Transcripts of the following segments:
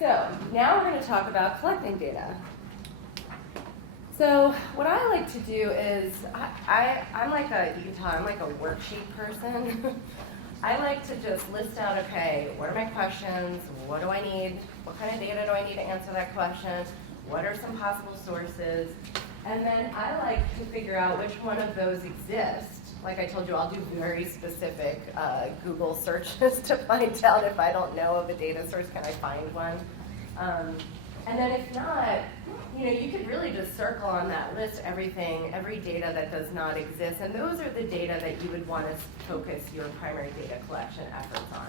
so now we're going to talk about collecting data. So what I like to do is, I'm like you can tell I'm like a worksheet person. I like to just list out, okay, what are my questions? What do I need? What kind of data do I need to answer that question? What are some possible sources? And then I like to figure out which one of those exists. Like I told you, I'll do very specific Google searches to find out if I don't know of a data source, can I find one? And then if not, you could really just circle on that list every data that does not exist. And those are the data that you would want to focus your primary data collection efforts on.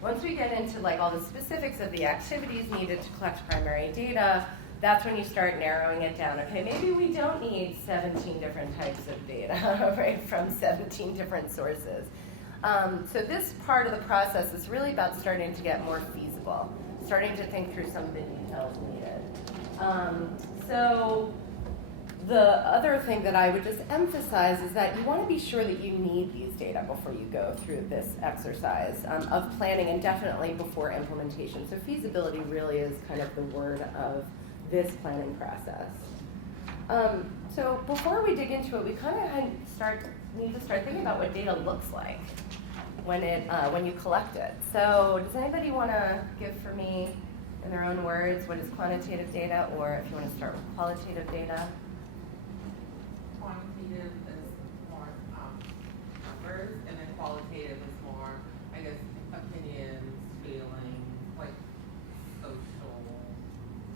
Once we get into like all the specifics of the activities needed to collect primary data, that's when you start narrowing it down. Okay, maybe we don't need 17 different types of data, right, from 17 different sources. So this part of the process is really about starting to get more feasible, starting to think through some of the details needed. So the other thing that I would just emphasize is that you want to be sure that you need these data before you go through this exercise of planning, and definitely before implementation. So feasibility really is kind of the word of this planning process. So before we dig into it, we kind of need to start thinking about what data looks like when you collect it. So does anybody want to give for me, in their own words, what is quantitative data, or if you want to start with qualitative data? Quantitative is more numbers, and then qualitative is more, I guess, opinions, feelings, like social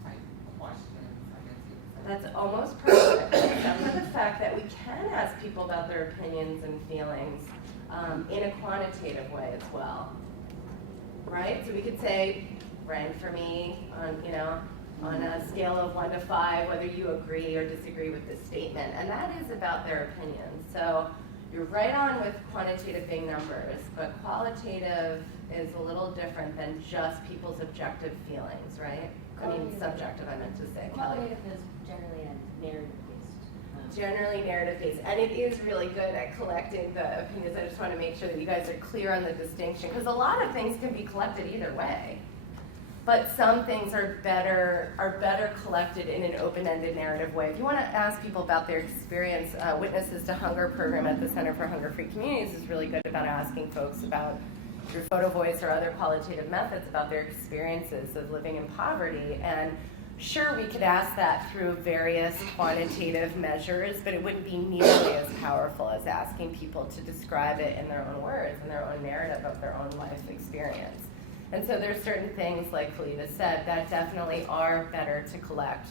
type questions, I guess you would say. That's almost perfect, except for the fact that we can ask people about their opinions and feelings in a quantitative way as well, right? So we could say, rank for me on a scale of 1 to 5, whether you agree or disagree with this statement, and that is about their opinions. So you're right on with quantitative being numbers, but qualitative is a little different than just people's objective feelings, right? I mean, subjective, I meant to say. Qualitative is generally a narrative-based. Generally narrative-based, and it is really good at collecting the opinions. I just want to make sure that you guys are clear on the distinction, because a lot of things can be collected either way. But some things are better collected in an open-ended narrative way. If you want to ask people about their experience, Witnesses to Hunger program at the Center for Hunger-Free Communities is really good about asking folks about through photo voice or other qualitative methods about their experiences of living in poverty. And sure, we could ask that through various quantitative measures, but it wouldn't be nearly as powerful as asking people to describe it in their own words, in their own narrative of their own life experience. And so there's certain things, like Felita said, that definitely are better to collect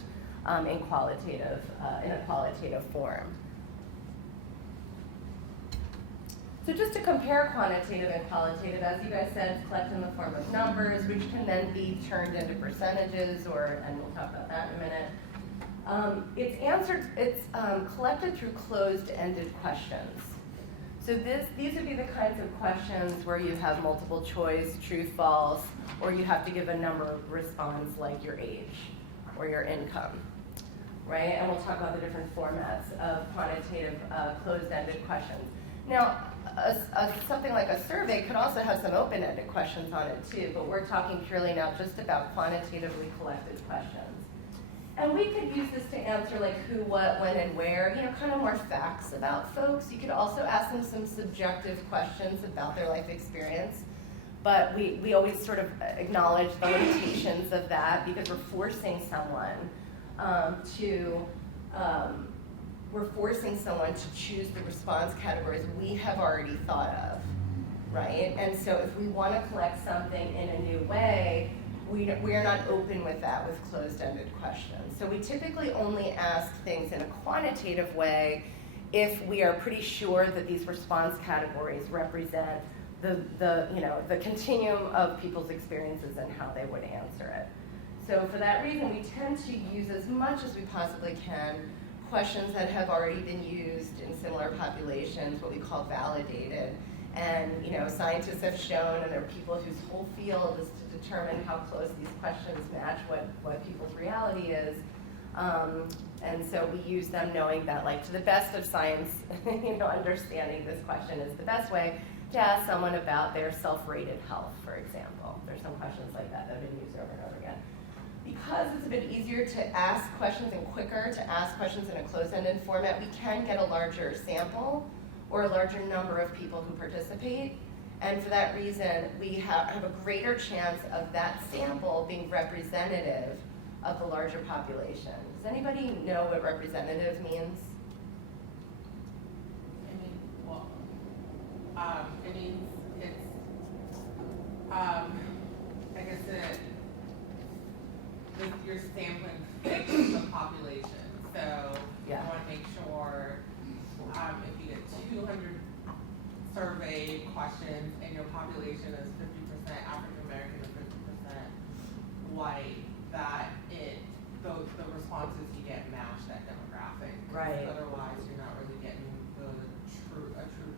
in a qualitative form. So just to compare quantitative and qualitative, as you guys said, it's collected in the form of numbers, which can then be turned into percentages, and we'll talk about that in a minute. It's collected through closed-ended questions. So these would be the kinds of questions where you have multiple choice, true, false, or you have to give a number of response like your age or your income, right? And we'll talk about the different formats of quantitative closed-ended questions. Now, something like a survey could also have some open-ended questions on it too, but we're talking purely now just about quantitatively collected questions. And we could use this to answer like who, what, when, and where, kind of more facts about folks. You could also ask them some subjective questions about their life experience. But we always sort of acknowledge the limitations of that because we're forcing someone to choose the response categories we have already thought of, right? And so if we want to collect something in a new way, we are not open with that with closed-ended questions. So we typically only ask things in a quantitative way if we are pretty sure that these response categories represent the continuum of people's experiences and how they would answer it. So for that reason, we tend to use as much as we possibly can questions that have already been used in similar populations, what we call validated. And scientists have shown, and there are people whose whole field is to determine how close these questions match what people's reality is. And so we use them knowing that, like, to the best of science, understanding this question is the best way. to ask someone about their self-rated health, for example. There's some questions like that that have been used over and over again. Because it's a bit easier to ask questions and quicker to ask questions in a closed-ended format, we can get a larger sample or a larger number of people who participate. And for that reason, we have a greater chance of that sample being representative of the larger population. Does anybody know what representative means? I mean, well, it means it's, I guess you're sampling the population. So Yeah. you want to make sure if you get 200 survey questions and your population is 50% African American and 50% white, that the responses you get match that demographic. Right. Otherwise, you're not really getting a true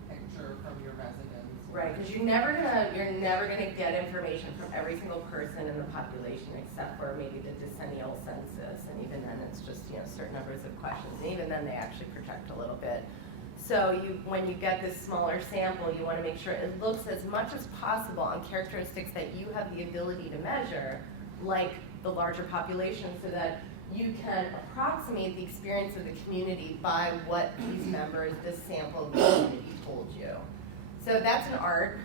picture from your residents. Right, because you're never gonna get information from every single person in the population except for maybe the decennial census, and even then it's just certain numbers of questions, and even then they actually project a little bit. So when you get this smaller sample, you want to make sure it looks as much as possible on characteristics that you have the ability to measure, like the larger population, so that you can approximate the experience of the community by what these members, this sample of the community told you. So that's an art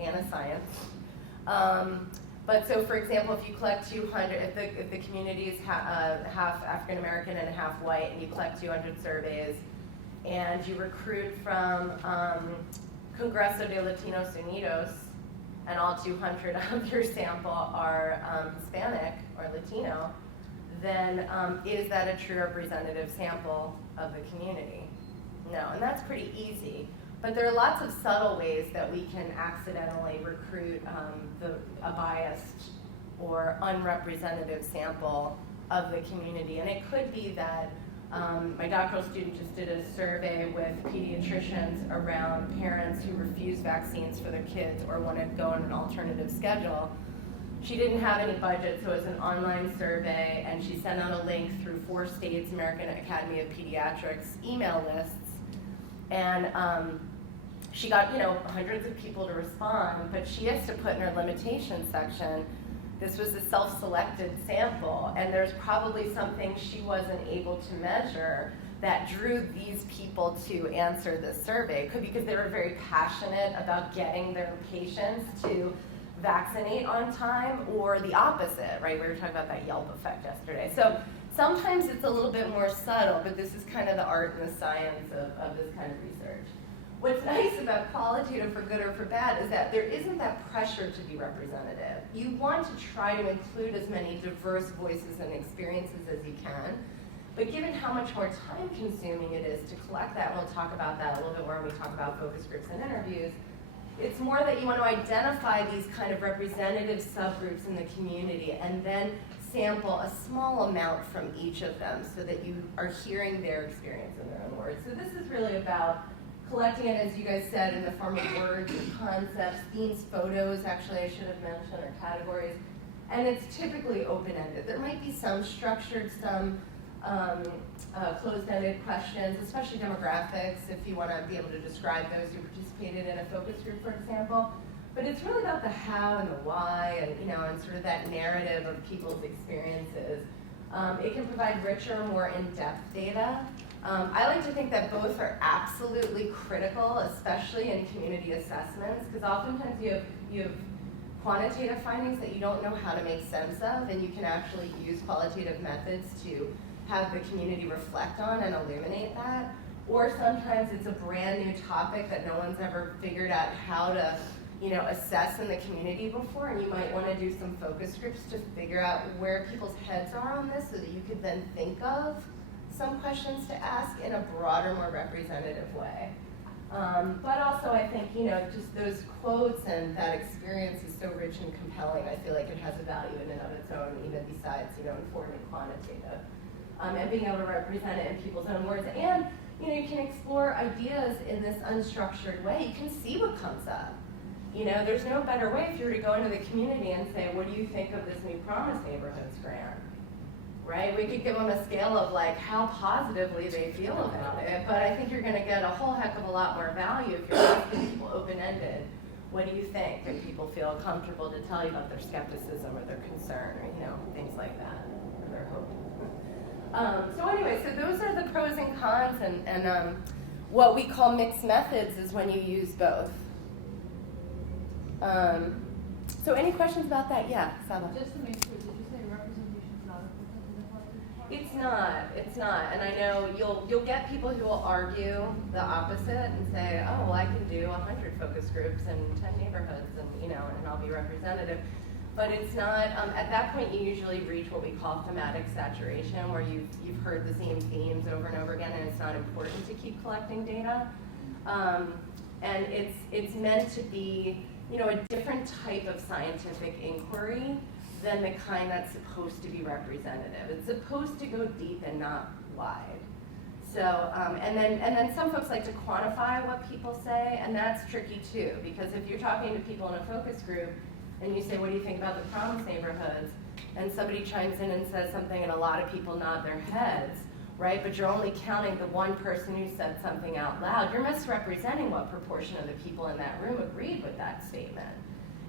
and a science. But so, for example, if you collect 200, if the community is half African American and half white, and you collect 200 surveys, and you recruit from Congreso de Latinos Unidos, and all 200 of your sample are Hispanic or Latino, then is that a true representative sample of the community? No, and that's pretty easy. But there are lots of subtle ways that we can accidentally recruit a biased or unrepresentative sample of the community. And it could be that my doctoral student just did a survey with pediatricians around parents who refuse vaccines for their kids or want to go on an alternative schedule. She didn't have any budget, so it was an online survey, and she sent out a link through 4 states, American Academy of Pediatrics email lists. And she got, hundreds of people to respond, but she has to put in her limitation section, this was a self-selected sample, and there's probably something she wasn't able to measure that drew these people to answer this survey. It could be because they were very passionate about getting their patients to vaccinate on time, or the opposite, right? We were talking about that Yelp effect yesterday. So sometimes it's a little bit more subtle, but this is kind of the art and the science of this kind of research. What's nice about qualitative, for good or for bad, is that there isn't that pressure to be representative. You want to try to include as many diverse voices and experiences as you can, but given how much more time consuming it is to collect that, and we'll talk about that a little bit more when we talk about focus groups and interviews, it's more that you want to identify these kind of representative subgroups in the community and then sample a small amount from each of them so that you are hearing their experience in their own words. So this is really about collecting it, as you guys said, in the form of words or concepts, themes, photos, actually I should have mentioned, or categories. And it's typically open-ended. There might be some structured, some closed-ended questions, especially demographics, if you want to be able to describe those who participated in a focus group, for example. But it's really about the how and the why, and and sort of that narrative of people's experiences. It can provide richer, more in-depth data. I like to think that both are absolutely critical, especially in community assessments, because oftentimes you have quantitative findings that you don't know how to make sense of, and you can actually use qualitative methods to have the community reflect on and illuminate that. Or sometimes it's a brand new topic that no one's ever figured out how to assess in the community before, and you might want to do some focus groups to figure out where people's heads are on this so that you could then think of some questions to ask in a broader, more representative way. But also I think, just those quotes and that experience is so rich and compelling. I feel like it has a value in and of its own, even besides, informing quantitative. And being able to represent it in people's own words. And, you can explore ideas in this unstructured way. You can see what comes up. There's no better way if you were to go into the community and say, what do you think of this new Promise Neighborhoods grant? right? We could give them a scale of like how positively they feel about it, but I think you're gonna get a whole heck of a lot more value if you're asking people open-ended. What do you think? Do people feel comfortable to tell you about their skepticism or their concern or, things like that, or their hope? So anyway, so those are the pros and cons, and what we call mixed methods is when you use both. So any questions about that? Yeah, Saba. Just to make sure, did you say representation is not important in the qualitative part? It's not, and I know you'll get people who will argue the opposite and say, oh, well, I can do 100 focus groups and 10 neighborhoods, and I'll be representative. But it's not. At that point, you usually reach what we call thematic saturation, where you've heard the same themes over and over again, and it's not important to keep collecting data. And it's meant to be, a different type of scientific inquiry than the kind that's supposed to be representative. It's supposed to go deep and not wide. So, and then some folks like to quantify what people say, and that's tricky too, because if you're talking to people in a focus group and you say, what do you think about the promise neighborhoods? And somebody chimes in and says something and a lot of people nod their heads, right? But you're only counting the one person who said something out loud. You're misrepresenting what proportion of the people in that room agreed with that statement.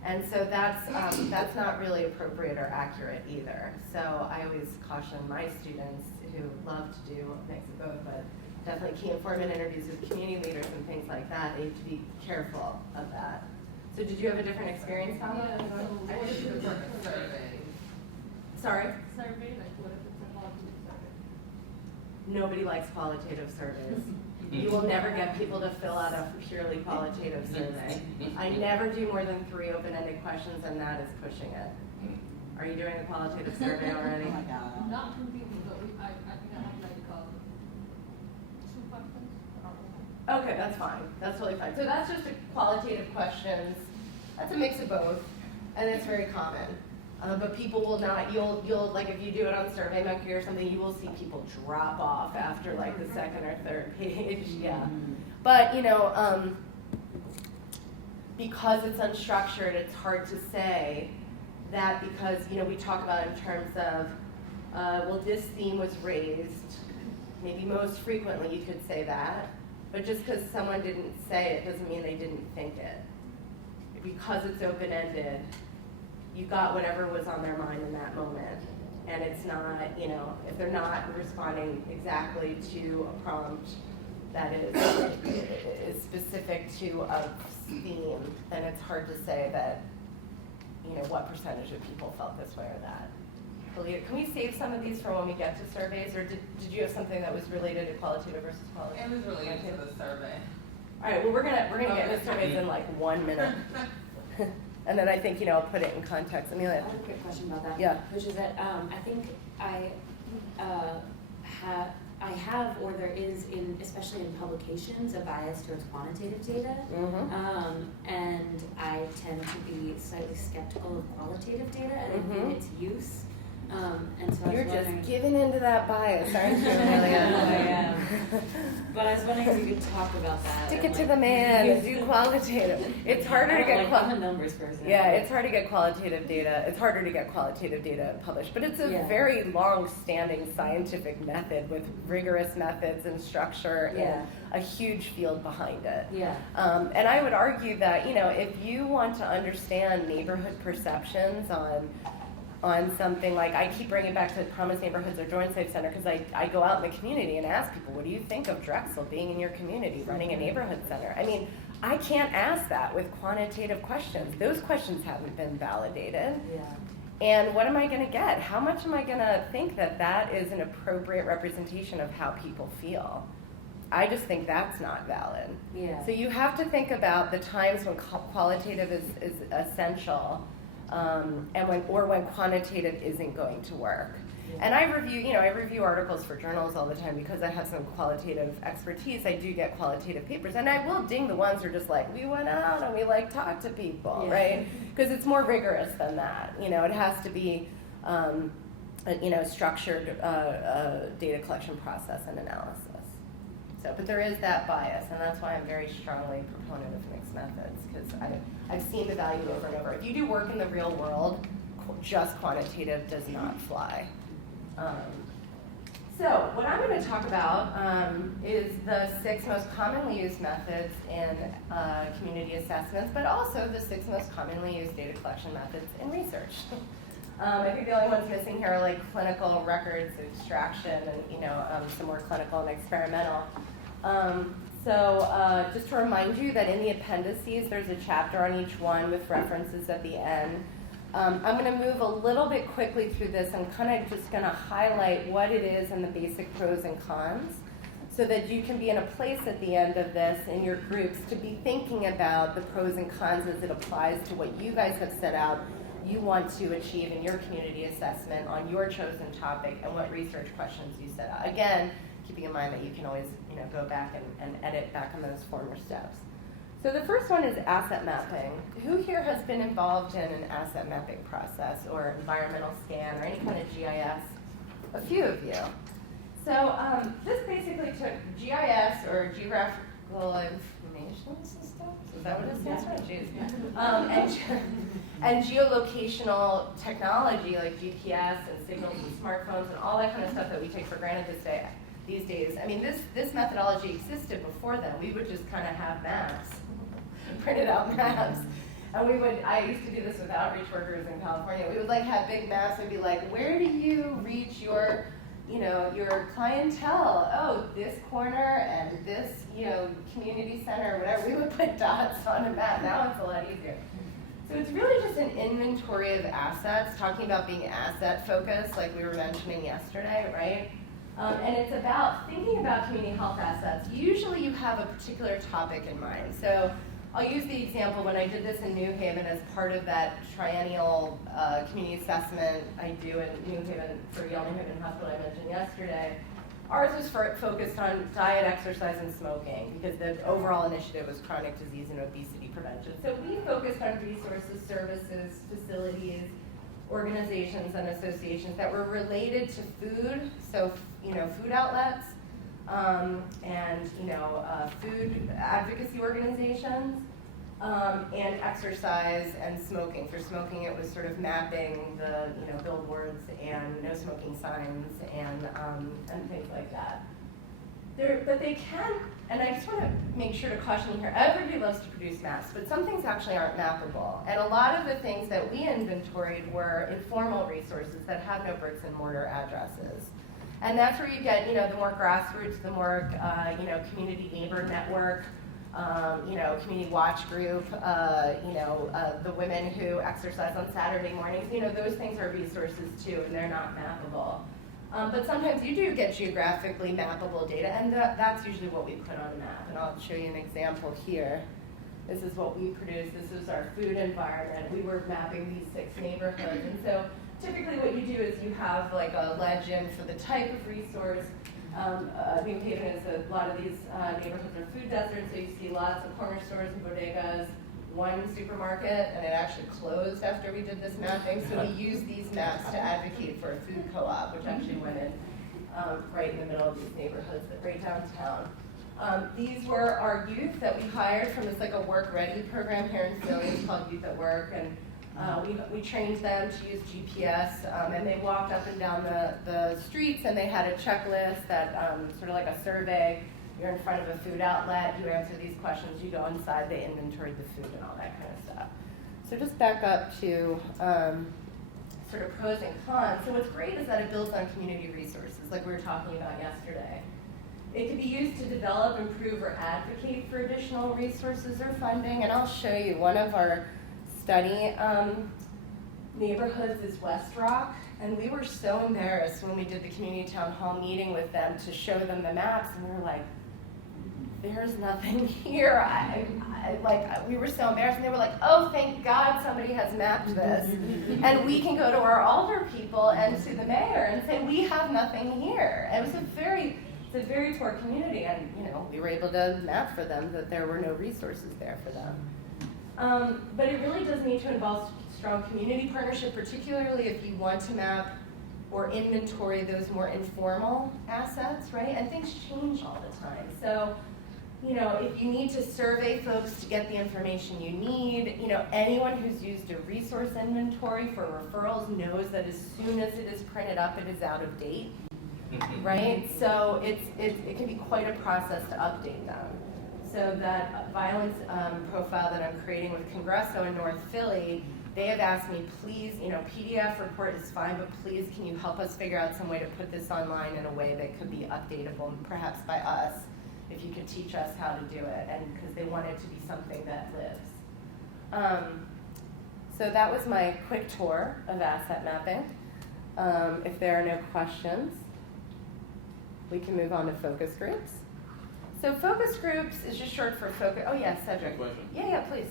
And so that's not really appropriate or accurate either. So I always caution my students who love to do a mix of both, but definitely key informant interviews with community leaders and things like that, they have to be careful of that. So did you have a different experience, Tom? Yeah, so I what think if you it's could a work a survey. Sorry? survey, like what if it's a qualitative survey? Nobody likes qualitative surveys. You will never get people to fill out a purely qualitative survey. I never do more than 3 open-ended questions, and that is pushing it. Are you doing a qualitative survey already? Oh my God. Not from people, but I think I have like 2 questions. I don't know. Okay, that's fine. That's totally fine. So that's just a qualitative questions. That's a mix of both, and it's very common. But people will not, you'll like if you do it on SurveyMonkey or something, you will see people drop off after like the 2nd or 3rd page. Yeah. But because it's unstructured, it's hard to say that because we talk about it in terms of, well, this theme was raised. Maybe most frequently you could say that, but just because someone didn't say it doesn't mean they didn't think it. Because it's open-ended, you got whatever was on their mind in that moment. And it's not, if they're not responding exactly to a prompt that is specific to a theme, then it's hard to say that, what percentage of people felt this way or that. Kalia, can we save some of these for when we get to surveys, or did you have something that was related to qualitative versus qualitative? It was related to the survey. All right, well, we're gonna get into surveys in like 1 minute. And then I think, I'll put it in context. I Amelia. have a quick question about that. Yeah. Which is that I think I have, or there is, especially in publications, a bias towards quantitative data. Mm-hmm. And I tend to be slightly skeptical of qualitative data and in its use. And so I was You're wondering, just giving into that bias, aren't you, I Amelia? am. But I was wondering if you could talk about that. Stick and, it to the man. Do qualitative. It's harder to get I'm a numbers person. Yeah, it's hard to get qualitative data. It's harder to get qualitative data published, but it's a very long-standing scientific method with rigorous methods and structure and a huge field behind it. Yeah. And I would argue that, if you want to understand neighborhood perceptions on something like, I keep bringing it back to Promise Neighborhoods or Joint Safe Center because I go out in the community and ask people, what do you think of Drexel being in your community, running a neighborhood center? I mean, I can't ask that with quantitative questions. Those questions haven't been validated. Yeah. And what am I going to get? How much am I going to think that is an appropriate representation of how people feel? I just think that's not valid. Yeah. So you have to think about the times when qualitative is essential, and when quantitative isn't going to work. Yeah. And I review articles for journals all the time because I have some qualitative expertise. I do get qualitative papers, and I will ding the ones who are just like, we went out and we talked to people, right? Because it's more rigorous than that. It has to be, structured data collection process and analysis. So, but there is that bias, and that's why I'm very strongly a proponent of mixed methods, because I've seen the value over and over. If you do work in the real world, just quantitative does not fly. So what I'm going to talk about is the 6 most commonly used methods in community assessments, but also the 6 most commonly used data collection methods in research. I think the only ones missing here are like clinical records extraction and some more clinical and experimental. So just to remind you that in the appendices there's a chapter on each one with references at the end. I'm going to move a little bit quickly through this. I'm kind of just going to highlight what it is and the basic pros and cons so that you can be in a place at the end of this in your groups to be thinking about the pros and cons as it applies to what you guys have set out you want to achieve in your community assessment on your chosen topic and what research questions you set out. Again, keeping in mind that you can always go back and edit back on those former steps. So the first one is asset mapping. Who here has been involved in an asset mapping process or environmental scan or any kind of GIS? A few of you. So this basically took GIS or Geographical Information Systems, is that what it stands for? Jeez. And geolocational technology like GPS and signals and smartphones and all that kind of stuff that we take for granted these days. I mean, this methodology existed before then. We would just kind of have maps. Printed out maps. And I used to do this with outreach workers in California. We would have big maps and be like, where do you reach your clientele? Oh, this corner and this, community center, whatever. We would put dots on a map. Now it's a lot easier. So it's really just an inventory of assets, talking about being asset focused, like we were mentioning yesterday, right? And it's about thinking about community health assets. Usually you have a particular topic in mind. So I'll use the example when I did this in New Haven as part of that triennial community assessment I do in New Haven for Yale New Haven Hospital I mentioned yesterday. Ours was focused on diet, exercise, and smoking because the overall initiative was chronic disease and obesity prevention. So we focused on resources, services, facilities, organizations, and associations that were related to food, so food outlets, and food advocacy organizations, and exercise and smoking. For smoking, it was sort of mapping the billboards and no smoking signs and things like that. But they can, and I just want to make sure to caution you here, everybody loves to produce maps, but some things actually aren't mappable. And a lot of the things that we inventoried were informal resources that have no bricks and mortar addresses. And that's where you get, the more grassroots, the more, community neighbor network, community watch group, the women who exercise on Saturday mornings, those things are resources too, and they're not mappable. But sometimes you do get geographically mappable data, and that's usually what we put on a map. And I'll show you an example here. This is what we produced. This is our food environment. We were mapping these 6 neighborhoods. And so typically what you do is you have like a legend for the type of resource. New Haven is a lot of these neighborhoods are food deserts, so you see lots of corner stores and bodegas, one supermarket, and it actually closed after we did this mapping, so we used these maps to advocate for a food co-op, which actually went in right in the middle of these neighborhoods, right downtown. These were our youth that we hired from this a work-ready program here in Philly. It's called Youth at Work, and we trained them to use GPS, and they walked up and down the streets, and they had a checklist that sort of like a survey. You're in front of a food outlet, you answer these questions, you go inside, they inventory the food and all that kind of stuff. So just back up to sort of pros and cons. So what's great is that it builds on community resources, like we were talking about yesterday. It can be used to develop, improve, or advocate for additional resources or funding, and I'll show you one of our study neighborhoods is West Rock, and we were so embarrassed when we did the community town hall meeting with them to show them the maps, and we were like, there's nothing here. We were so embarrassed, and they were like, oh, thank God somebody has mapped this. And we can go to our alder people and to the mayor and say, we have nothing here. And it's a very poor community, and we were able to map for them that there were no resources there for them. But it really does need to involve strong community partnership, particularly if you want to map or inventory those more informal assets, right? And things change all the time. So you know, if you need to survey folks to get the information you need, you know, anyone who's used a resource inventory for referrals knows that as soon as it is printed up, it is out of date, right? So it can be quite a process to update them. So that violence profile that I'm creating with Congresso in North Philly, they have asked me, please, you know, PDF report is fine, but please can you help us figure out some way to put this online in a way that could be updatable, perhaps by us, if you could teach us how to do it, and because they want it to be something that lives. So that was my quick tour of asset mapping. If there are no questions, we can move on to focus groups. So focus groups is just short for focus. Oh yeah, Cedric. Question. Yeah, please.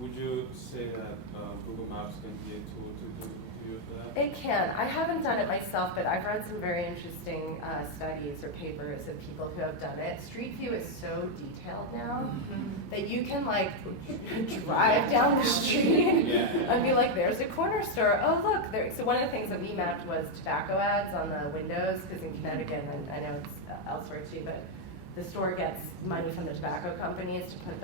Would you say that Google Maps can be a tool to use for that? It can. I haven't done it myself, but I've read some very interesting studies or papers of people who have done it. Street View is so detailed now that you can like drive down the street and be like, there's a corner store. Oh, look. There. So one of the things that we mapped was tobacco ads on the windows, because in Connecticut, and I know it's elsewhere too, but the store gets money from the tobacco companies to put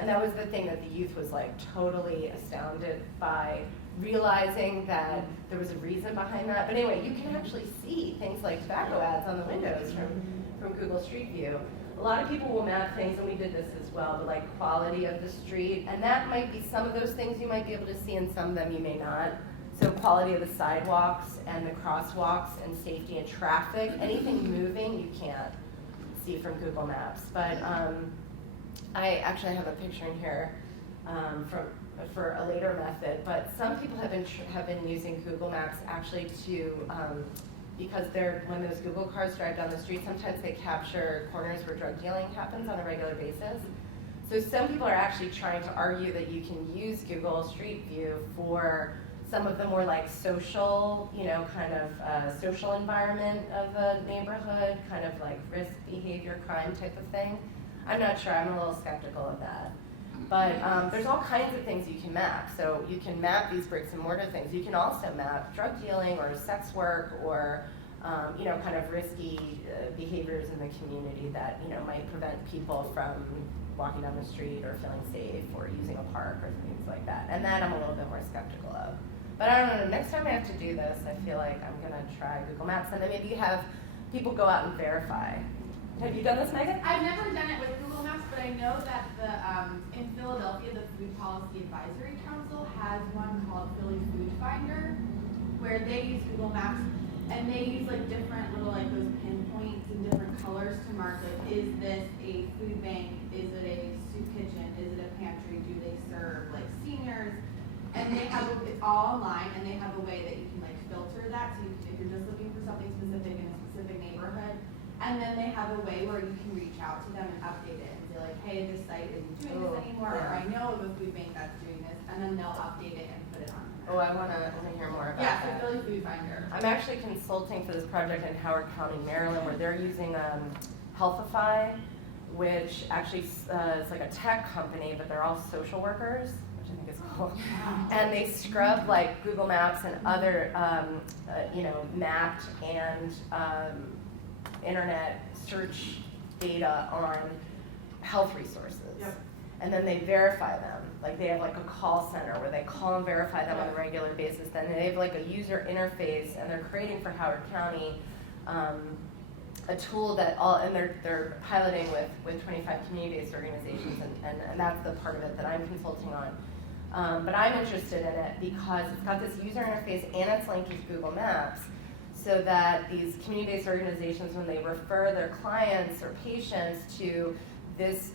and that was the thing that the youth was like totally astounded by, realizing that there was a reason behind that. But anyway, you can actually see things like tobacco ads on the windows from Google Street View. A lot of people will map things, and we did this as well, but like quality of the street, and that might be some of those things you might be able to see, and some of them you may not. So quality of the sidewalks and the crosswalks and safety and traffic, anything moving you can't see from Google Maps. But I actually have a picture in here for a later method. But some people have been using Google Maps actually to because when those Google cars drive down the street, sometimes they capture corners where drug dealing happens on a regular basis. So some people are actually trying to argue that you can use Google Street View for some of the more like social, you know, kind of social environment of a neighborhood, kind of like risk behavior, crime type of thing. I'm not sure, I'm a little skeptical of that. But there's all kinds of things you can map. So you can map these bricks and mortar things. You can also map drug dealing or sex work or, you know, kind of risky behaviors in the community that, you know, might prevent people from walking down the street or feeling safe or using a park or things like that. And that I'm a little bit more skeptical of. But I don't know, next time I have to do this, I feel like I'm gonna try Google Maps, and then maybe have people go out and verify. Have you done this, Megan? I've never done it with Google Maps, but I know that in Philadelphia, the Food Policy Advisory Council has one called Philly Food Finder, where they use Google Maps, and they use like different little like those pinpoints in different colors to mark like, is this a food bank, is it a soup kitchen, is it a pantry, do they serve like seniors? And they have, it's all online, and they have a way that you can like filter that, so if you're just looking for something specific in a specific neighborhood, and then they have a way where you can reach out to them and update it and say like, hey, this site isn't doing this anymore, or I know of a food bank that's doing this, and then they'll update it and put it on. Oh, I wanna hear more about Yeah, that. so Philly Food Finder. I'm actually consulting for this project in Howard County, Maryland, where they're using Healthify, which actually is like a tech company, but they're all social workers, which I think is cool. And they scrub like Google Maps and other, you know, mapped and internet search data on health resources. Yep. And then they verify them. Like they have like a call center where they call and verify them on a regular basis. Then they have like a user interface, and they're creating for Howard County a tool that and they're piloting with 25 community-based organizations, and that's the part of it that I'm consulting on. But I'm interested in it because it's got this user interface and it's linked with Google Maps, so that these community-based organizations, when they refer their clients or patients to this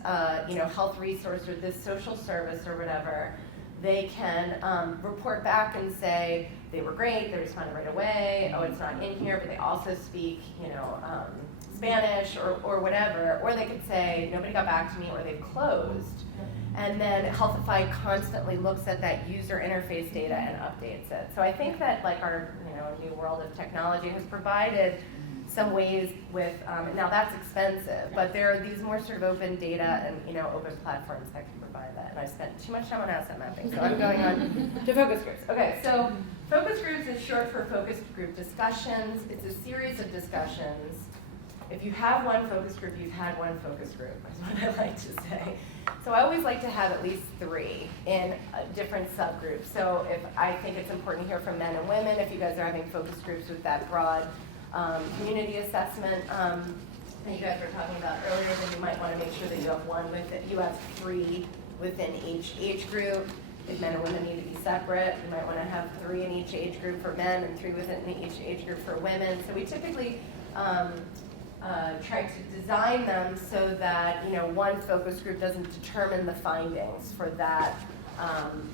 you know, health resource or this social service or whatever, they can report back and say they were great, they responded right away, oh, it's not in here, but they also speak, you know, Spanish or whatever, or they could say nobody got back to me, or they've closed. And then Healthify constantly looks at that user interface data and updates it. So I think that like our, you know, new world of technology has provided some ways with, now that's expensive, but there are these more sort of open data and, you know, open platforms that can provide that. And I've spent too much time on asset mapping, so I'm going on to focus groups. Okay, so focus groups is short for focus group discussions. It's a series of discussions. if you have one focus group, you've had one focus group, is what I like to say. So I always like to have at least 3 in different subgroups. So if I think it's important to hear from men and women, if you guys are having focus groups with that broad community assessment that you guys were talking about earlier, then you might want to make sure that you have you have 3 within each age group. If men and women need to be separate, you might want to have 3 in each age group for men and 3 within each age group for women. So we typically try to design them so that one focus group doesn't determine the findings for that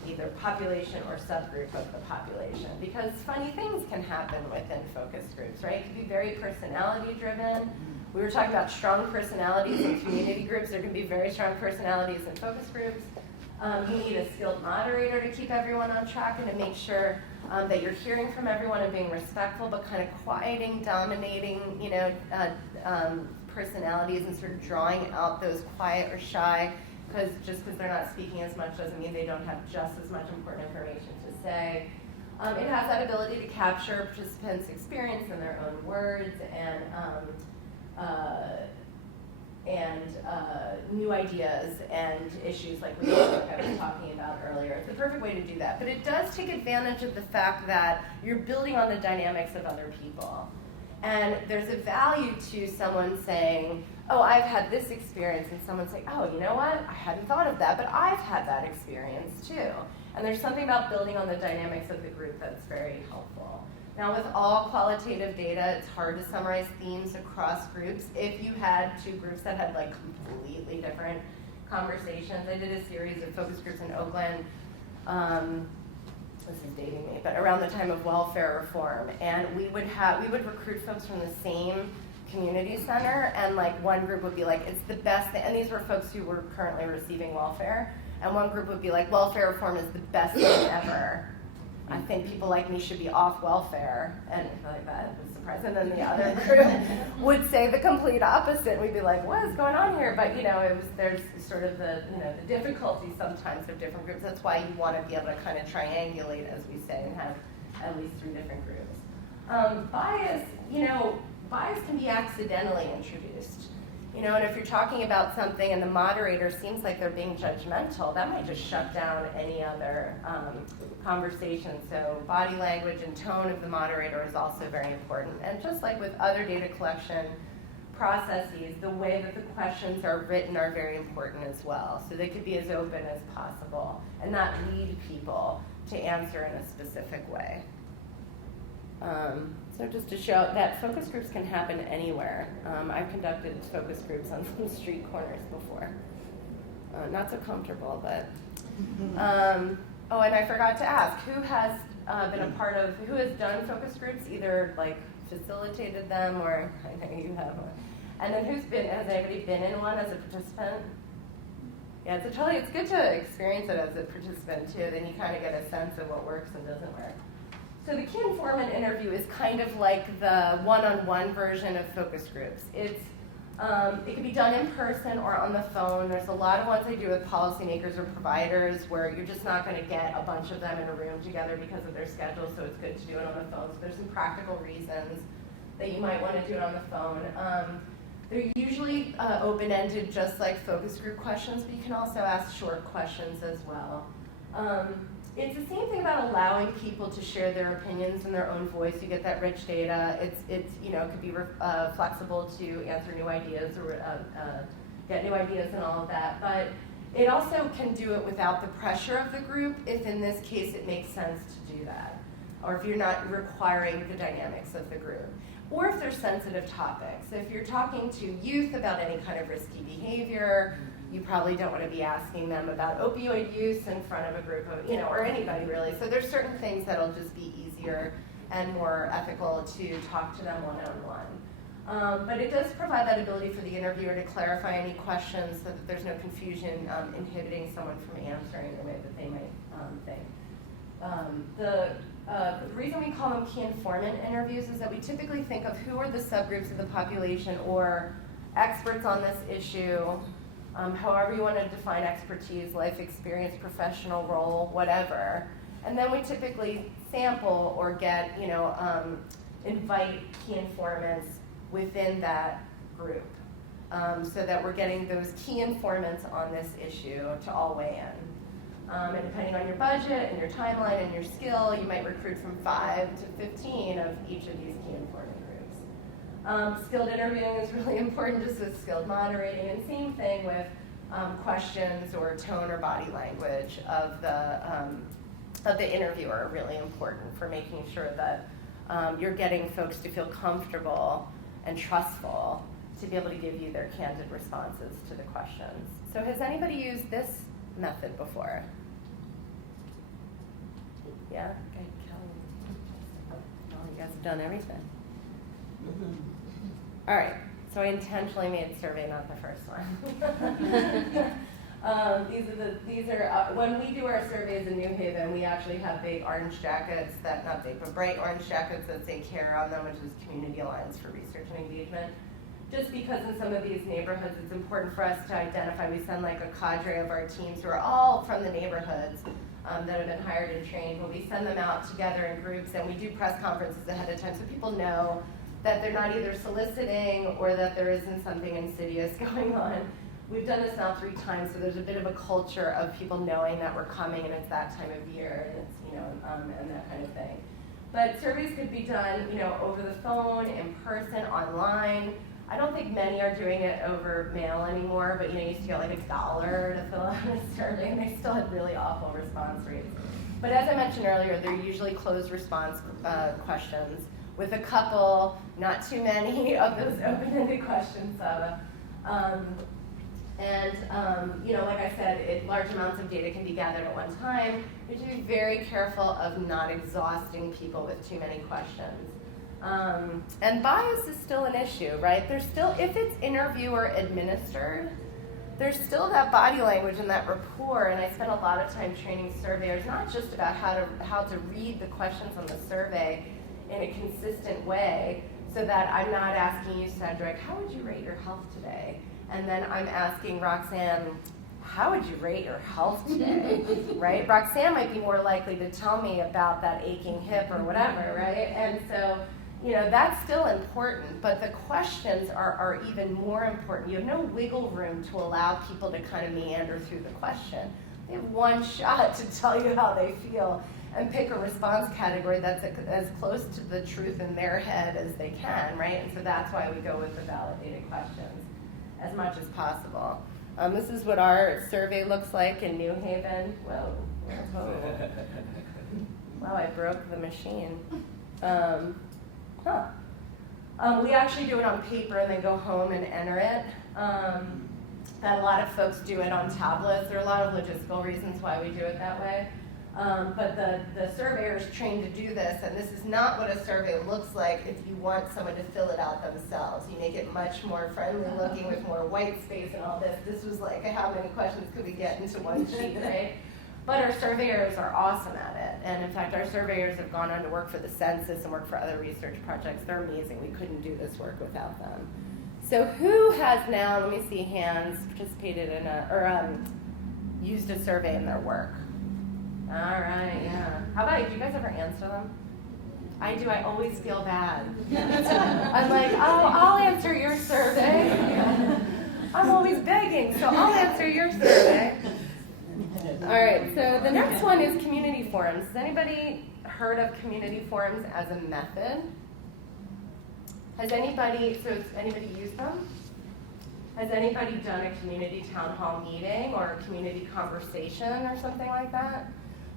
either population or subgroup of the population. Because funny things can happen within focus groups, right? It can be very personality driven. We were talking about strong personalities in community groups. There can be very strong personalities in focus groups. You need a skilled moderator to keep everyone on track and to make sure that you're hearing from everyone and being respectful, but kind of quieting, dominating, personalities and sort of drawing out those quiet or shy, because just because they're not speaking as much doesn't mean they don't have just as much important information to say. It has that ability to capture participants' experience in their own words and new ideas and issues like I was talking about earlier. It's the perfect way to do that. But it does take advantage of the fact that you're building on the dynamics of other people. And there's a value to someone saying, oh, I've had this experience, and someone saying, oh, you know what? I hadn't thought of that, but I've had that experience too. And there's something about building on the dynamics of the group that's very helpful. Now, with all qualitative data, it's hard to summarize themes across groups. If you had 2 groups that had like completely different conversations, I did a series of focus groups in Oakland, this is dating me, but around the time of welfare reform, and we would recruit folks from the same community center, and like one group would be like, it's the best thing, and these were folks who were currently receiving welfare, and one group would be like, welfare reform is the best thing ever. I think people like me should be off welfare, and like that was surprising. And then the other group would say the complete opposite. We'd be like, what is going on here? But there's sort of the the difficulty sometimes of different groups. That's why you want to be able to kind of triangulate, as we say, and have at least 3 different groups. Bias can be accidentally introduced. And if you're talking about something and the moderator seems like they're being judgmental, that might just shut down any other conversation. So body language and tone of the moderator is also very important. And just like with other data collection processes, the way that the questions are written are very important as well. So they could be as open as possible and not lead people to answer in a specific way. So just to show that focus groups can happen anywhere. I've conducted focus groups on some street corners before. Not so comfortable, but. Oh, and I forgot to ask, who has who has done focus groups, either like facilitated them or, I know you have one. And then has anybody been in one as a participant? Yeah, it's good to experience it as a participant too, then you kind of get a sense of what works and doesn't work. So the key informant interview is kind of like the one-on-one version of focus groups. It can be done in person or on the phone. There's a lot of ones I do with policymakers or providers where you're just not going to get a bunch of them in a room together because of their schedule, so it's good to do it on the phone. So there's some practical reasons that you might want to do it on the phone. They're usually open-ended, just like focus group questions, but you can also ask short questions as well. It's the same thing about allowing people to share their opinions in their own voice. You get that rich data. It could be flexible to answer new ideas or get new ideas and all of that. But it also can do it without the pressure of the group if in this case it makes sense to do that. Or if you're not requiring the dynamics of the group. Or if they're sensitive topics. If you're talking to youth about any kind of risky behavior, you probably don't want to be asking them about opioid use in front of a group of, or anybody really. So there's certain things that'll just be easier and more ethical to talk to them one-on-one. But it does provide that ability for the interviewer to clarify any questions so that there's no confusion inhibiting someone from answering the way that they might think. The reason we call them key informant interviews is that we typically think of who are the subgroups of the population or experts on this issue, however you want to define expertise, life experience, professional role, whatever. And then we typically sample or get, invite key informants within that group, so that we're getting those key informants on this issue to all weigh in. And depending on your budget and your timeline and your skill, you might recruit from 5 to 15 of each of these key informant groups. Skilled interviewing is really important, just as skilled moderating, and same thing with questions or tone or body language of the interviewer are really important for making sure that you're getting folks to feel comfortable and trustful to be able to give you their candid responses to the questions. So has anybody used this method before? Yeah? Okay, Kelly. Oh, you guys have done everything. All right, so I intentionally made survey not the first one. These are when we do our surveys in New Haven, we actually have big orange jackets not big, but bright orange jackets that say CARE on them, which is Community Alliance for Research and Engagement. Just because in some of these neighborhoods, it's important for us to identify, we send like a cadre of our teams who are all from the neighborhoods that have been hired and trained, but we send them out together in groups and we do press conferences ahead of time so people know that they're not either soliciting or that there isn't something insidious going on. We've done this now 3 times, so there's a bit of a culture of people knowing that we're coming and it's that time of year and it's, and that kind of thing. But surveys could be done, over the phone, in person, online. I don't think many are doing it over mail anymore, but you used to get like $1 to fill out a survey and they still had really awful response rates. But as I mentioned earlier, they're usually closed response questions with a couple, not too many, of those open-ended questions. Like I said, large amounts of data can be gathered at one time. We should be very careful of not exhausting people with too many questions. And bias is still an issue, right? There's still, if it's interviewer administered, there's still that body language and that rapport, and I spent a lot of time training surveyors, not just about how to read the questions on the survey in a consistent way, so that I'm not asking you, Cedric, how would you rate your health today? And then I'm asking Roxanne, how would you rate your health today, right? Roxanne might be more likely to tell me about that aching hip or whatever, right? And so, that's still important, but the questions are even more important. You have no wiggle room to allow people to kind of meander through the question. They have one shot to tell you how they feel and pick a response category that's as close to the truth in their head as they can, right? And so that's why we go with the validated questions as much as possible. This is what our survey looks like in New Haven. Whoa. Wow, I broke the machine. We actually do it on paper and then go home and enter it. That a lot of folks do it on tablets. There are a lot of logistical reasons why we do it that way. But the surveyor is trained to do this, and this is not what a survey looks like if you want someone to fill it out themselves. You make it much more friendly looking with more white space and all this. This was like, how many questions could we get into one sheet, right? But our surveyors are awesome at it. And in fact, our surveyors have gone on to work for the census and work for other research projects. They're amazing. We couldn't do this work without them. So who has now, let me see hands, participated in used a survey in their work? All right, yeah. How about you? Do you guys ever answer them? I do. I always feel bad. I'm like, I'll answer your survey. I'm always begging, so I'll answer your survey. All right, so the next one is community forums. Has anybody heard of community forums as a method? Has anybody used them? Has anybody done a community town hall meeting or a community conversation or something like that?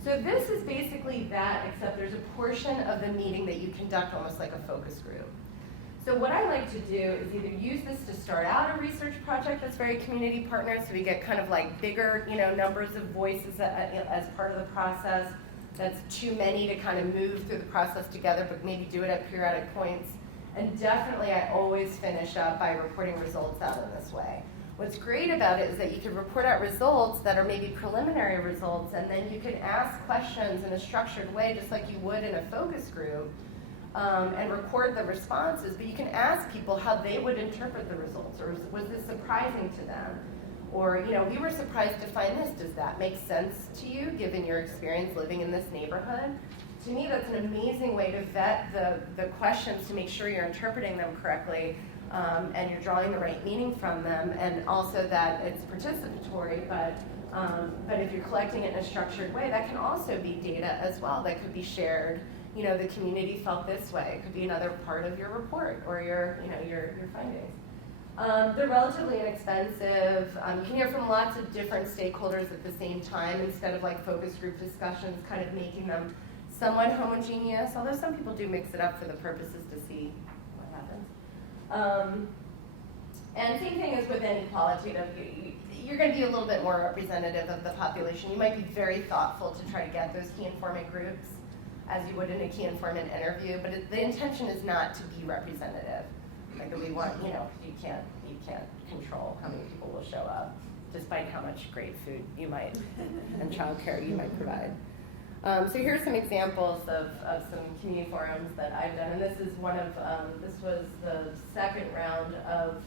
So this is basically that, except there's a portion of the meeting that you conduct almost like a focus group. So what I like to do is either use this to start out a research project that's very community partnered, so we get kind of like bigger, numbers of voices as part of the process. That's too many to kind of move through the process together, but maybe do it at periodic points. And definitely I always finish up by reporting results out in this way. What's great about it is that you can report out results that are maybe preliminary results, and then you can ask questions in a structured way, just like you would in a focus group, and record the responses. But you can ask people how they would interpret the results, or was this surprising to them? Or, we were surprised to find this. Does that make sense to you, given your experience living in this neighborhood? To me, that's an amazing way to vet the questions to make sure you're interpreting them correctly. and you're drawing the right meaning from them, and also that it's participatory, but if you're collecting it in a structured way, that can also be data as well that could be shared. You know, the community felt this way. It could be another part of your report or your findings. They're relatively inexpensive. You can hear from lots of different stakeholders at the same time instead of like focus group discussions, kind of making them somewhat homogeneous, although some people do mix it up for the purposes to see what happens. And same thing as with any qualitative, you're going to be a little bit more representative of the population. You might be very thoughtful to try to get those key informant groups as you would in a key informant interview, but the intention is not to be representative. Like we want, you know, you can't control how many people will show up, despite how much great food you might and childcare you might provide. So here's some examples of some community forums that I've done, and this is one of, this was the second round of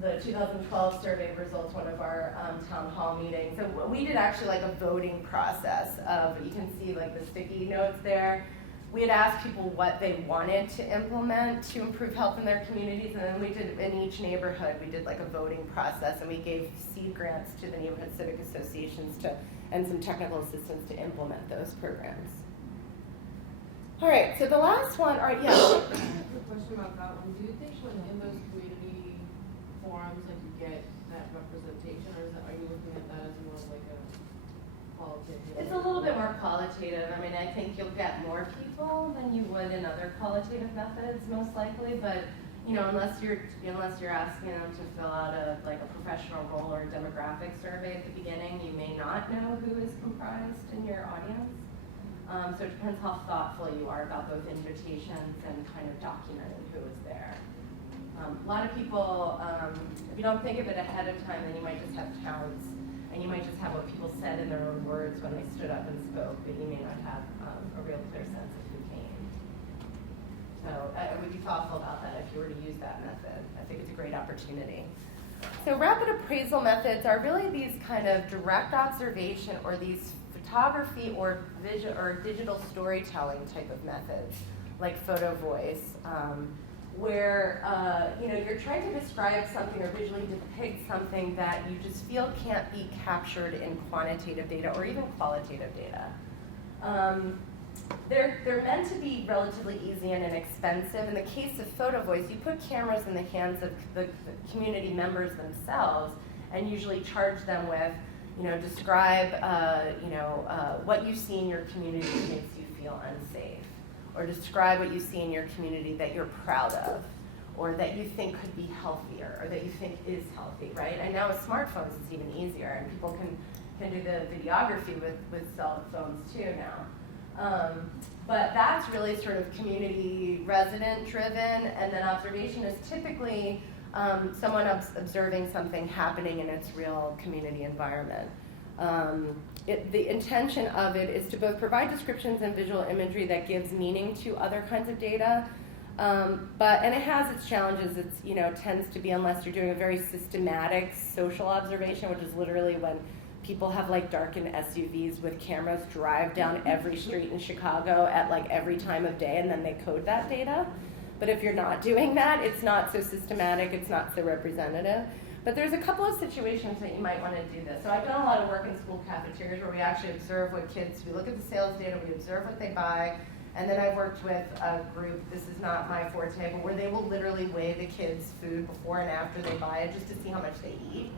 the 2012 survey results, one of our town hall meetings. So we did actually like a voting process of, you can see like the sticky notes there. We had asked people what they wanted to implement to improve health in their communities, and then we did, in each neighborhood, we did like a voting process, and we gave seed grants to the neighborhood civic associations and some technical assistance to implement those programs. All right, so the last one, all right, yeah. I have a question about that one. Do you think when in those community forums, like you get that representation, or are you looking at that as more of like a qualitative? It's a little bit more qualitative. I mean, I think you'll get more people than you would in other qualitative methods, most likely. But you know, unless you're asking them to fill out a professional role or a demographic survey at the beginning, you may not know who is comprised in your audience. So it depends how thoughtful you are about both invitations and kind of documenting who is there. A lot of people, if you don't think of it ahead of time, then you might just have counts. And you might just have what people said in their own words when they stood up and spoke, but you may not have a real clear sense of who came. So I would be thoughtful about that if you were to use that method. I think it's a great opportunity. So rapid appraisal methods are really these kind of direct observation or these photography or visual or digital storytelling type of methods, like photo voice, where you know, you're trying to describe something or visually depict something that you just feel can't be captured in quantitative data or even qualitative data. They're meant to be relatively easy and inexpensive. In the case of photo voice, you put cameras in the hands of the community members themselves and usually charge them with, you know, describe what you see in your community that makes you feel unsafe. Or describe what you see in your community that you're proud of, or that you think could be healthier, or that you think is healthy, right? And now with smartphones, it's even easier, and people can do the videography with cell phones too now. But that's really sort of community resident driven, and then observation is typically someone observing something happening in its real community environment. The intention of it is to both provide descriptions and visual imagery that gives meaning to other kinds of data, and it has its challenges. It's, you know, tends to be, unless you're doing a very systematic social observation, which is literally when people have like darkened SUVs with cameras drive down every street in Chicago at like every time of day, and then they code that data. But if you're not doing that, it's not so systematic, it's not so representative. But there's a couple of situations that you might want to do this. So I've done a lot of work in school cafeterias where we actually observe what kids, we look at the sales data, we observe what they buy, and then I've worked with a group, this is not my forte, but where they will literally weigh the kids' food before and after they buy it just to see how much they eat.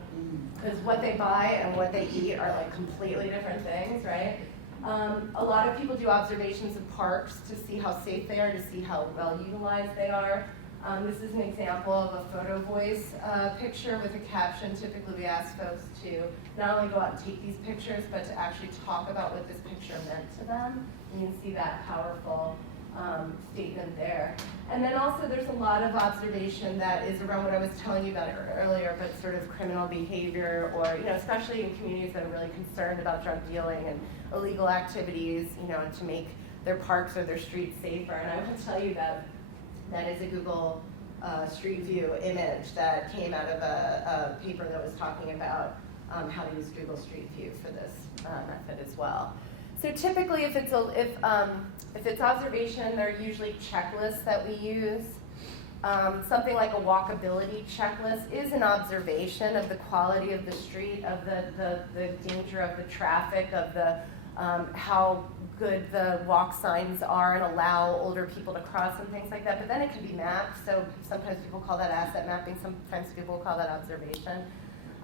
Because what they buy and what they eat are like completely different things, right? A lot of people do observations of parks to see how safe they are, to see how well utilized they are. This is an example of a photo voice picture with a caption. Typically we ask folks to not only go out and take these pictures, but to actually talk about what this picture meant to them. And you can see that powerful statement there. And then also there's a lot of observation that is around what I was telling you about earlier, but sort of criminal behavior, or, you know, especially in communities that are really concerned about drug dealing and illegal activities, you know, to make their parks or their streets safer. And I will tell you that that is a Google Street View image that came out of a paper that was talking about how to use Google Street View for this method as well. So typically, if it's observation, there are usually checklists that we use. Something like a walkability checklist is an observation of the quality of the street, of the danger of the traffic, of the how good the walk signs are and allow older people to cross and things like that. But then it can be mapped, so sometimes people call that asset mapping, sometimes people call that observation.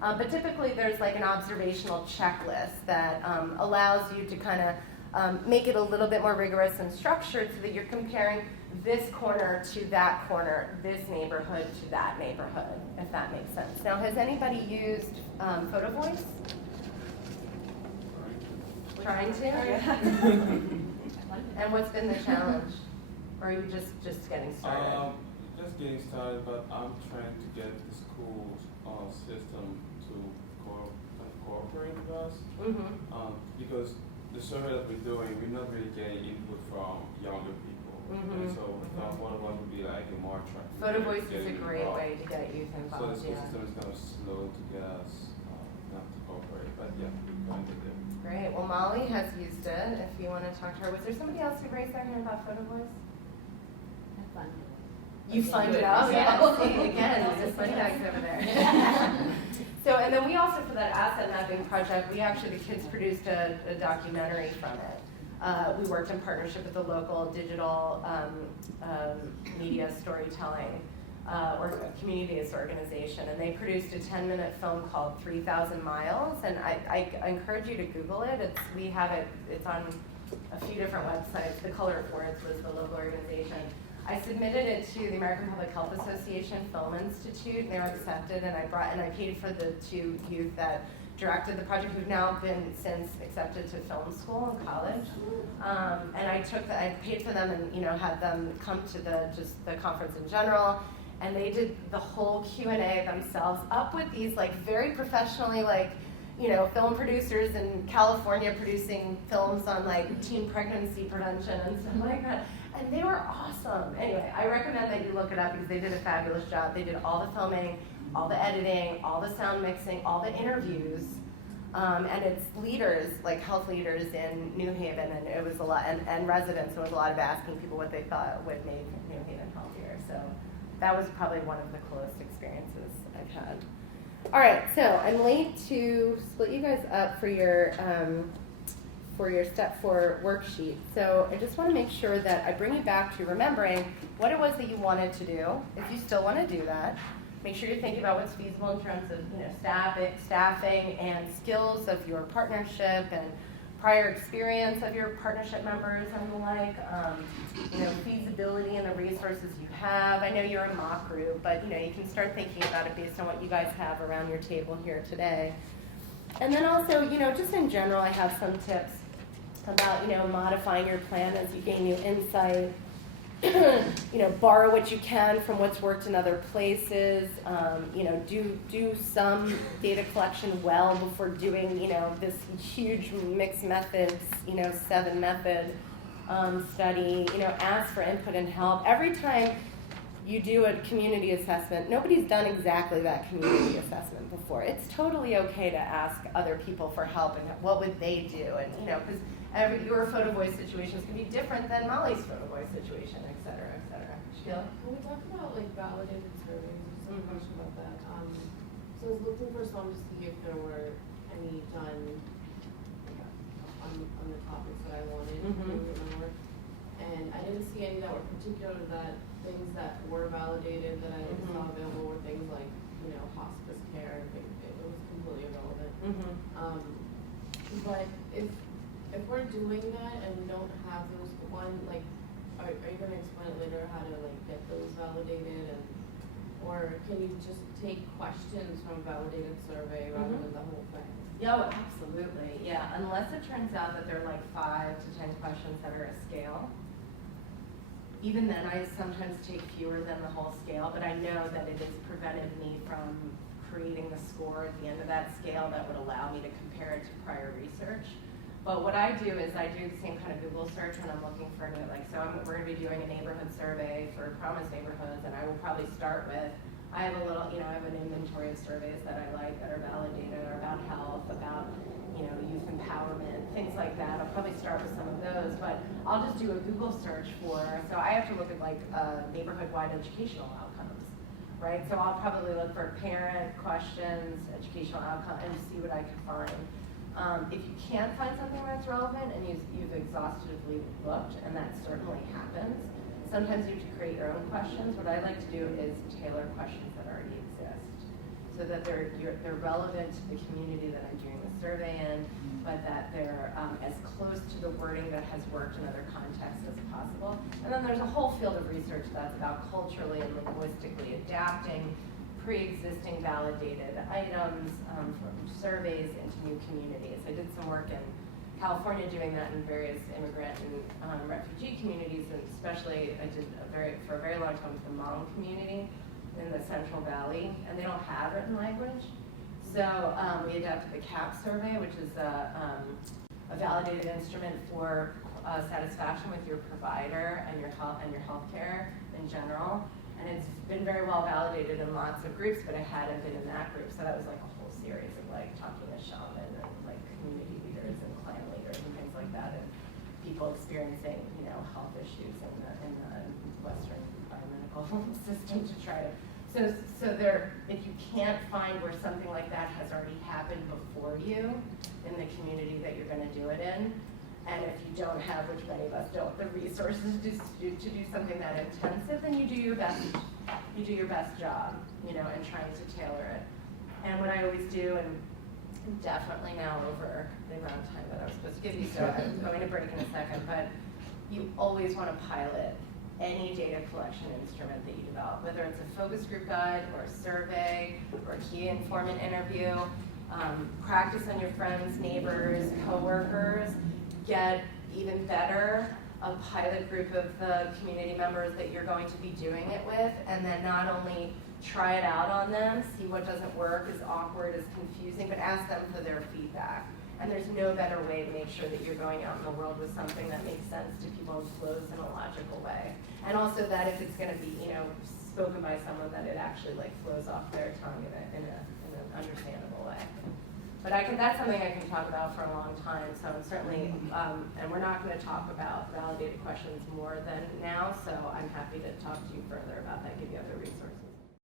But typically there's like an observational checklist that allows you to kind of make it a little bit more rigorous and structured so that you're comparing this corner to that corner, this neighborhood to that neighborhood, if that makes sense. Now, has anybody used Photo Voice? Trying to? And what's been the challenge? Or are you just getting started? Just getting started, but I'm trying to get the school's system to cooperate with us. Mm-hmm. Because the survey that we're doing, we're not really getting input from younger people. And so one of us would be like a more attractive. Photo Voice is a great way to get youth So the involved, school yeah. system is kind of slow to get us not to cooperate, but yeah, we're going to do. Great. Well, Molly has used it. If you want to talk to her, was there somebody else who raised their hand about Photo Voice? Have fun. You fund it up? Yeah. See, again, there's money bags over there. So, and then we also, for that asset mapping project, the kids produced a documentary from it. We worked in partnership with the local digital media storytelling or community-based organization, and they produced a 10-minute film called 3,000 Miles, and I encourage you to Google it. It's on a few different websites. The Color of Words was the local organization. I submitted it to the American Public Health Association Film Institute, and they were accepted, and I paid for the 2 youth that directed the project, who've now been since accepted to film school and college. And I paid for them and had them come to the conference in general, and they did the whole Q&A themselves, up with these like very professionally film producers in California producing films on like teen pregnancy prevention and stuff like that. And they were awesome. Anyway, I recommend that you look it up because they did a fabulous job. They did all the filming, all the editing, all the sound mixing, all the interviews. And it's leaders, like health leaders in New Haven, and it was a lot, and residents, so it was a lot of asking people what they thought would make New Haven healthier. So that was probably one of the coolest experiences I've had. All right, so I'm late to split you guys up for your step 4 worksheet. So I just want to make sure that I bring you back to remembering what it was that you wanted to do, if you still want to do that. Make sure you're thinking about what's feasible in terms of staffing and skills of your partnership and prior experience of your partnership members and the like, feasibility and the resources you have. I know you're a mock group, but you can start thinking about it based on what you guys have around your table here today. And then also, just in general, I have some tips about, modifying your plan as you gain new insight. Borrow what you can from what's worked in other places. Do some data collection well before doing, this huge mixed methods, 7-method study. Ask for input and help. Every time you do a community assessment, nobody's done exactly that community assessment before. It's totally okay to ask other people for help and what would they do, and because your Photo Voice situations can be different than Molly's Photo Voice situation, et cetera, et cetera. Sheila? When we talk about like validated surveys, just a question about that. So I was looking for some to see if there were any done on the topics that I wanted to do in my work. And I didn't see any that were particular to that. Things that were validated that I saw available were things like, hospice care. It was completely irrelevant. But if we're doing that and we don't have those, are you going to explain later how to get those validated, or can you just take questions from a validated survey rather than the whole thing? Yeah, absolutely. Yeah, unless it turns out that there are 5 to 10 questions that are a scale. Even then, I sometimes take fewer than the whole scale, but I know that it has prevented me from creating the score at the end of that scale that would allow me to compare it to prior research. But what I do is I do the same kind of Google search when I'm looking for new, we're going to be doing a neighborhood survey for Promise Neighborhoods, and I will probably start with, I have a little, I have an inventory of surveys that I like that are validated, or about health, about, youth empowerment, things like that. I'll probably start with some of those, but I'll just do a Google search for, so I have to look at like neighborhood-wide educational outcomes, right? So I'll probably look for parent questions, educational outcome, and see what I can find. If you can't find something that's relevant and you've exhaustively looked, and that certainly happens, sometimes you have to create your own questions. What I like to do is tailor questions that already exist, so that they're relevant to the community that I'm doing the survey in, but that they're as close to the wording that has worked in other contexts as possible. And then there's a whole field of research that's about culturally and linguistically adapting pre-existing validated items from surveys into new communities. I did some work in California doing that in various immigrant and refugee communities, and especially I did for a very long time with the Hmong community in the Central Valley, and they don't have written language. So we adapted the CAP survey, which is a validated instrument for satisfaction with your provider and your healthcare in general. And it's been very well validated in lots of groups, but I hadn't been in that group, so that was like a whole series of like talking to shaman and like community leaders and clan leaders and things like that, and people experiencing health issues in the Western biomedical system to try to. So there, if you can't find where something like that has already happened before you in the community that you're going to do it in, and if you don't have, which many of us don't, the resources to do something that intensive, then you do your best. You do your best job, in trying to tailor it. And what I always do, and I'm definitely now over the amount of time that I was supposed to give you, so I'm going to break in a second, but you always want to pilot any data collection instrument that you develop, whether it's a focus group guide or a survey or a key informant interview. Practice on your friends, neighbors, coworkers. Get even better a pilot group of the community members that you're going to be doing it with, and then not only try it out on them, see what doesn't work, is awkward, is confusing, but ask them for their feedback. And there's no better way to make sure that you're going out in the world with something that makes sense to people and flows in a logical way. And also that if it's going to be, spoken by someone, that it actually like flows off their tongue in an understandable way. But that's something I can talk about for a long time, so I'm certainly, and we're not going to talk about validated questions more than now, so I'm happy to talk to you further about that, give you other resources.